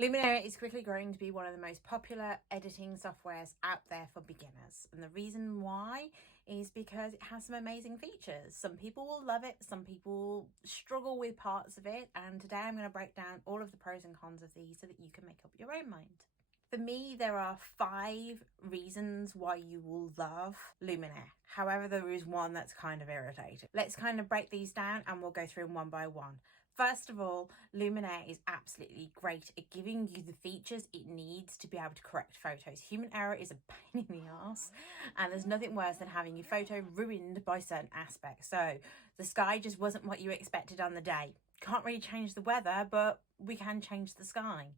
Luminar is quickly growing to be one of the most popular editing softwares out there for beginners. And the reason why is because it has some amazing features. Some people will love it, some people struggle with parts of it. And today I'm going to break down all of the pros and cons of these so that you can make up your own mind. For me, there are 5 reasons why you will love Luminar. However, there is one that's kind of irritating. Let's kind of break these down and we'll go through them one by one. First of all, Luminar is absolutely great at giving you the features it needs to be able to correct photos. Human error is a pain in the ass, and there's nothing worse than having your photo ruined by certain aspects. So the sky just wasn't what you expected on the day. Can't really change the weather, but we can change the sky.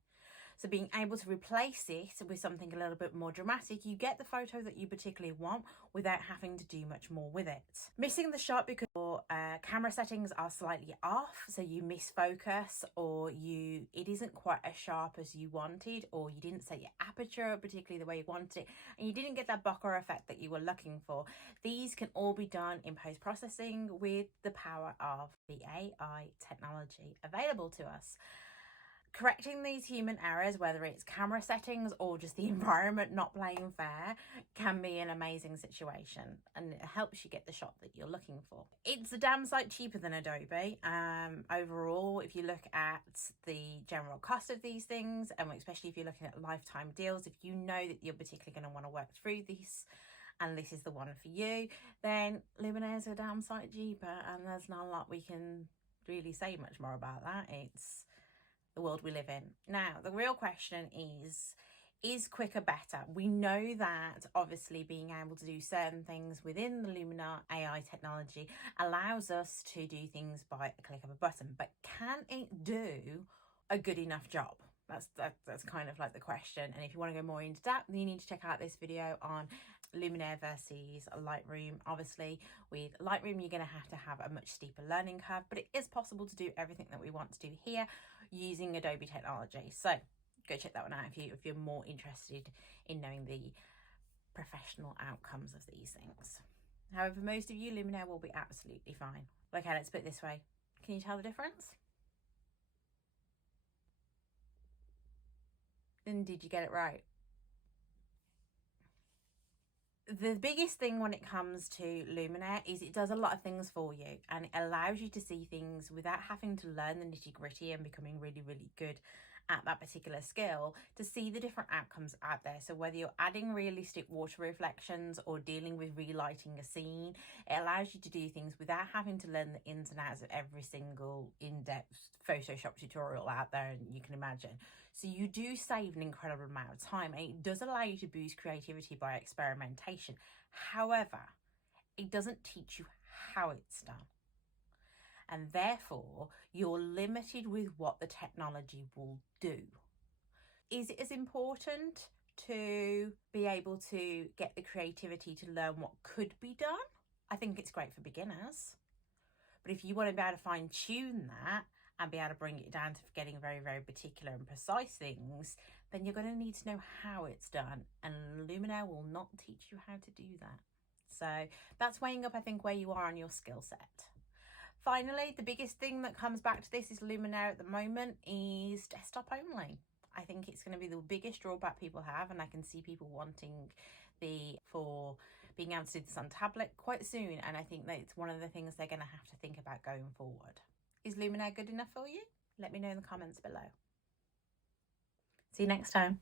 So being able to replace it with something a little bit more dramatic, you get the photo that you particularly want without having to do much more with it. Missing the shot because your camera settings are slightly off, so you miss focus, or it isn't quite as sharp as you wanted, or you didn't set your aperture particularly the way you wanted it, and you didn't get that bokeh effect that you were looking for. These can all be done in post-processing with the power of the AI technology available to us. Correcting these human errors, whether it's camera settings or just the environment not playing fair, can be an amazing situation, and it helps you get the shot that you're looking for. It's a damn sight cheaper than Adobe. Overall, if you look at the general cost of these things, and especially if you're looking at lifetime deals, if you know that you're particularly going to want to work through this and this is the one for you, then Luminar is a damn sight cheaper, and there's not a lot we can really say much more about that. It's the world we live in. Now, the real question is quicker better? We know that obviously being able to do certain things within the Luminar AI technology allows us to do things by a click of a button, but can it do a good enough job? That's kind of like the question. And if you want to go more into depth, then you need to check out this video on Luminar versus Lightroom. Obviously, with Lightroom, you're going to have a much steeper learning curve, but it is possible to do everything that we want to do here using Adobe technology. So go check that one out if you're more interested in knowing the professional outcomes of these things. However, most of you, Luminar will be absolutely fine. Okay, let's put it this way. Can you tell the difference? Then did you get it right? The biggest thing when it comes to Luminar is it does a lot of things for you, and it allows you to see things without having to learn the nitty-gritty and becoming really, really good at that particular skill to see the different outcomes out there. So whether you're adding realistic water reflections or dealing with relighting a scene, it allows you to do things without having to learn the ins and outs of every single in-depth Photoshop tutorial out there, and you can imagine. So you do save an incredible amount of time, and it does allow you to boost creativity by experimentation. However, it doesn't teach you how it's done, and therefore you're limited with what the technology will do. Is it as important to be able to get the creativity to learn what could be done? I think it's great for beginners, but if you want to be able to fine tune that and be able to bring it down to getting very, very particular and precise things, then you're going to need to know how it's done, and Luminar will not teach you how to do that. So that's weighing up, I think, where you are on your skill set. Finally, the biggest thing that comes back to this is Luminar at the moment is desktop only. I think it's going to be the biggest drawback people have, and I can see people wanting for being able to do this on tablet quite soon, and I think that it's one of the things they're going to have to think about going forward. Is Luminar good enough for you? Let me know in the comments below. See you next time.